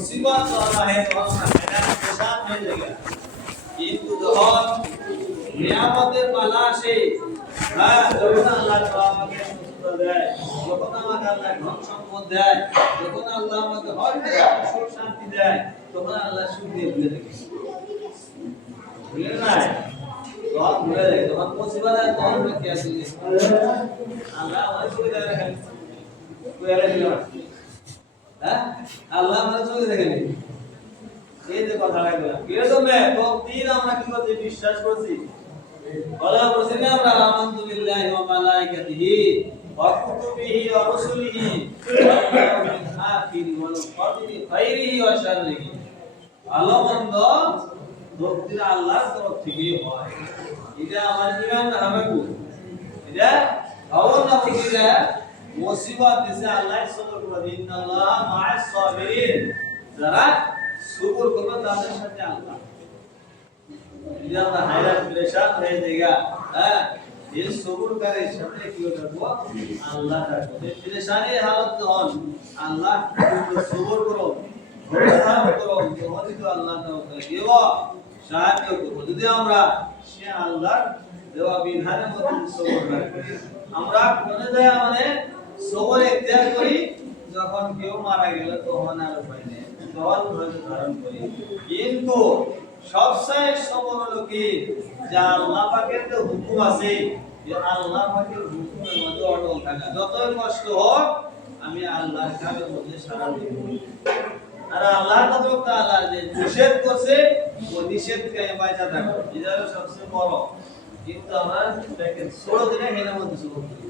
মুসিবত আহে তখন হেদায়েত পেশাব হয়ে যায়। কিন্তু যখন নিয়ামতের পালা আসে হ্যাঁ যখন আল্লাহ আমাকে মুসিবত দেয়, যখন আল্লাহ ধন সম্পদ দেয় আল্লাহ সুখ শান্তি দেয় আল্লাহ সুবিধা হ্যাঁ? আল্লাহ আমার চোখে দেখেনি এই যে কথাটা বললাম কে তো মে তকদির আমরা কি করছি? বিশ্বাস করছি? বলা বলছি আমরা আমানতু বিল্লাহি ওয়া আল্লাহর তরফ থেকে হয়। এটা আমার মুসিবত দিছে আল্লাহ সবর করে দিন আল্লাহ মা'আস সাবিরিন যারা সবর করবে তাদের সাথে আল্লাহ। আমরা হায়রান পরেশান হয়ে যাইগা হ্যাঁ এই সবর করে সাথে কি করব আল্লাহ রাখব পরেশানি হালত হন। আল্লাহ তুমি সবর করো ধৈর্য করো তোমাদের আল্লাহ তাআলা দেব সাহায্য করব। যদি আমরা সে আল্লাহ দেওয়া বিধানের মধ্যে সবর রাখি আমরা কোনে যায় মানে সবর করি, যখন কেউ মারা গেল, তখন আর উপায় নেই। তখন ধৈর্য ধারণ করি। কিন্তু সবচেয়ে সবর হলো কি যে আল্লাহ পাকের যে হুকুম আছে, যে আল্লাহ পাকের হুকুমের মধ্যে অটল থাকা। যতই কষ্ট হোক, আমি আল্লাহর মধ্যে সারা দিব আর আল্লাহ তাআলা যে নিষেধ করছে ও বাইচা এটা সবচেয়ে বড়। কিন্তু আমরা ষোলো দিনে করি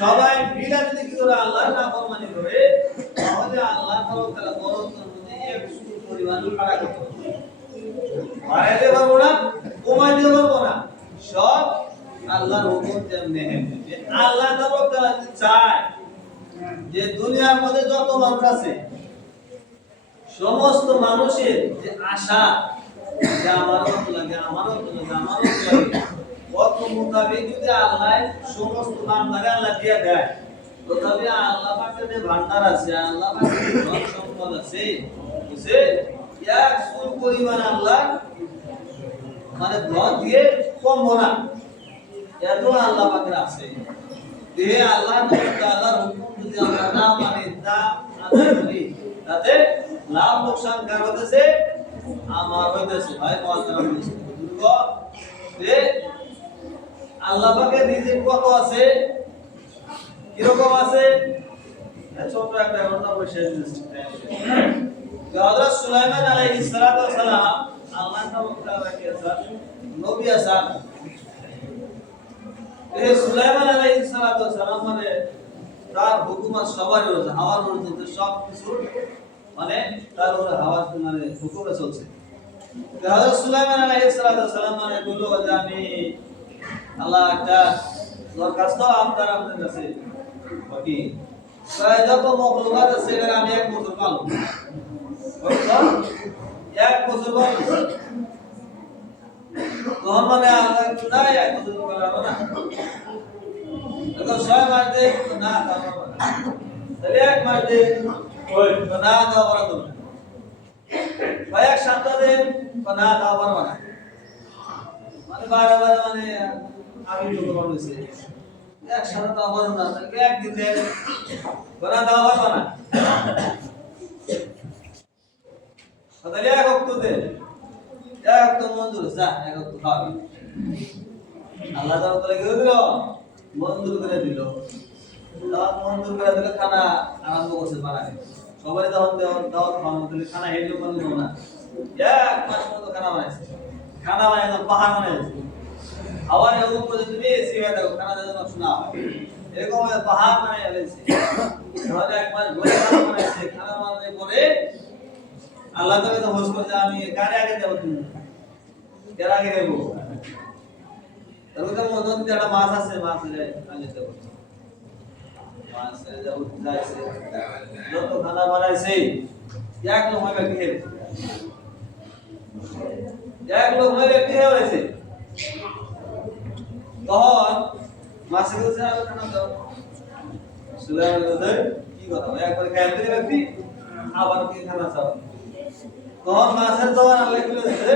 সবাই যদি কি করে আল্লাহ না করে, তাহলে আল্লাহ এক খাড়া বাড়াইতে পারব না পারব না, সব আল্লাহর তেমনি যদি চায় যে দুনিয়ার মধ্যে যত মানুষ আছে, সমস্ত মানুষের যে আশা, যে আমারও লাগে আমারও লাগে আমারও লাগে কত মোতাবেক যদি আল্লাহ সমস্ত বান্দারে আল্লাহ দিয়ে দেয়, তথাপি আল্লাহ পাকের যে ভান্ডার আছে, আল্লাহ পাকের যে ধন সম্পদ আছে, বুঝছে? এক সুর পরিমাণ আল্লাহ মানে ধন দিয়ে কমবো না। এত আল্লাহ পাকের আছে। দেহে আল্লাহ আল্লাহর হুকুম যদি আমরা না মানি করি তাতে লাভ লোকসান কার হতেছে আমার হইতেছে। ভাই মহাতারাম দুর্গ আল্লাহ পাকের রিজিক কত আছে? কীরকম আছে? ছোট একটা ঘটনা বসে হযরত সুলাইমান আলাইহিস সালাতু ওয়াস সালাম আল্লাহ তাআলা কে নবী আসান এই সুলাইমান আলাইহিস সালাতু ওয়াস সালাম মানে তার হুকুমত সবার রয়েছে হাওয়ার রয়েছে সব কিছু মানে তার উপরে হাওয়া মানে হুকুমে চলছে। হযরত সুলাইমান আলাইহিস সালাতু ওয়াস সালাম মানে বলল যে আমি আল্লাহ একটা দরখাস্ত আপনার আপনার কাছে। বাকি। যত মখলুকাত আছে এখানে আমি এক পালব এক পালব তখন মানে আল্লাহ একটু না এক বছর পালব না। এখন ছয় মাস দে না তাহলে এক মাস দে না তা পারব না ভাই এক সপ্তাহ দিন না তা পারব না। মানে বারে বারে মানে তাহলে মঞ্জুর, যা, এক তাহলে দিল? মঞ্জুর করে দিল। খানা আরম্ভ করছে বানাতে সবাই দাওয়াত দাওয়াত খাওয়ানো দিলে খানা হেঁটে বানালো না। এক মাস মতো খানা বানাইছে। খানা বানাইছে, পাহাড় বানাইছে। আবার এরকম করে তুমি এসি হয়ে থাকো খানা যেন শোনা হয়। এরকম পাহাড় বানাই ফেলেছে। তাহলে এক মাস ঘুরে বানাইছে খানা বানানোর পরে আল্লাহ তবে তো হোস করছে, আমি কারে আগে যাব তুমি? কার আগে যাব? তারপরে তো নদীতে একটা মাছ আছে, মাছ আগে যাব। মাছ যাব যাইছে যত খানা বানাইছে। এক লোক হবে হেবে এক লোক হবে কি হয়েছে? তখন মাসে বলছে আর খানা দাও সুলাইমান বলছে কি কথা? একবার খাইতে দিবে ব্যক্তি আবার কি খানা চাও? তখন মাছের জবান আল্লাহ খুলে দিছে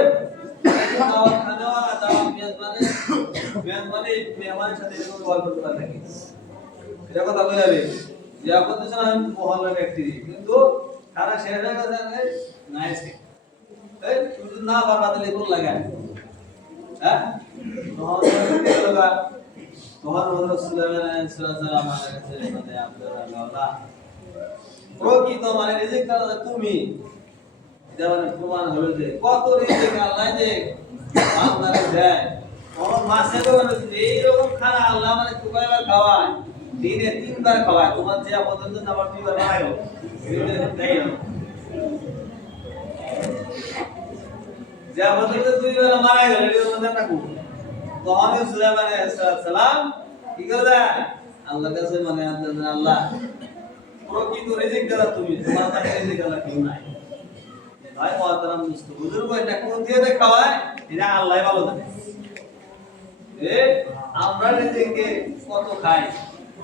দাওয়াত খানা দাওয়াত মেজবানে মেজবানে মেহমানের সাথে এরকম করতে থাকি। এটা কথা বলে যাবে? যে তো আমি মহল্লার ব্যক্তি কিন্তু খানা শেষ হয়ে গেছে এই না পারবা তাহলে কোন লাগায় হ্যাঁ? তখন হযরত মানে আপনারা যে কত রিজিক আল্লাহ যে আপনারা দেয়। তখন খানা আল্লাহ মানে কয়বার খাওয়ায়। দিনে তিনবার খাওয়ায়। তোমার যে পর্যন্ত আমার দুইবার বানাইলো দেয় না যে আমাদের দুই বেলা মারা গেল এটা মনে তখন সুলাইমান সালাম, কি করবে আল্লাহর কাছে মানে আল্লাহ, প্রকৃত রিজিক দ্বারা তুমি, তোমার কাছে রিজিক আল্লাহ কেউ নাই। ভাই, মহাতারাম মুস্ত বুজুর্গ, এটা কোন দিয়ে দে খাওয়ায় এটা আল্লাহ ভালো জানে। আমরা রিজিকে কত খাই?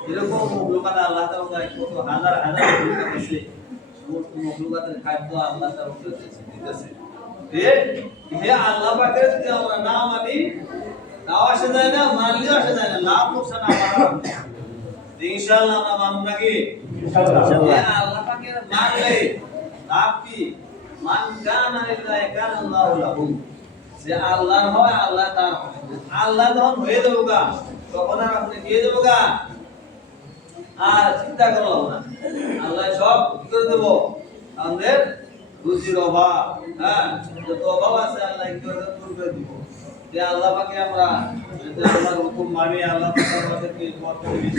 এরকম মখলুকাত আল্লাহ তাআলা কত হাজার হাজার মখলুকাত আছে। সমস্ত মখলুকাতের খাদ্য আল্লাহ তাআলা দিতেছে। হে আল্লাহ পাকের যদি আমরা না মানি তাও আসে যায় না মানলেও আসে যায় না লাভ লোকসান ইনশাআল্লাহ আমরা মানব নাকি? আল্লাহ পাকের মানলে লাভ কি? মান কানা লিল্লাহি কানা আল্লাহু লাহু। যে আল্লাহর হয় আল্লাহ তার আল্লাহ যখন হয়ে যাব গা তখন আর আপনি দিয়ে যাব গা আর চিন্তা করো না। আল্লাহ সব করে দেবো। আমাদের অভাব হ্যাঁ? যত অভাব আছে আল্লাহ কি করে দূর করে দিব। যে আল্লাহ পাকে আমরা যাতে আল্লাহর আল্লাহ করুন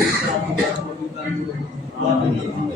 আলহামদুলিল্লাহ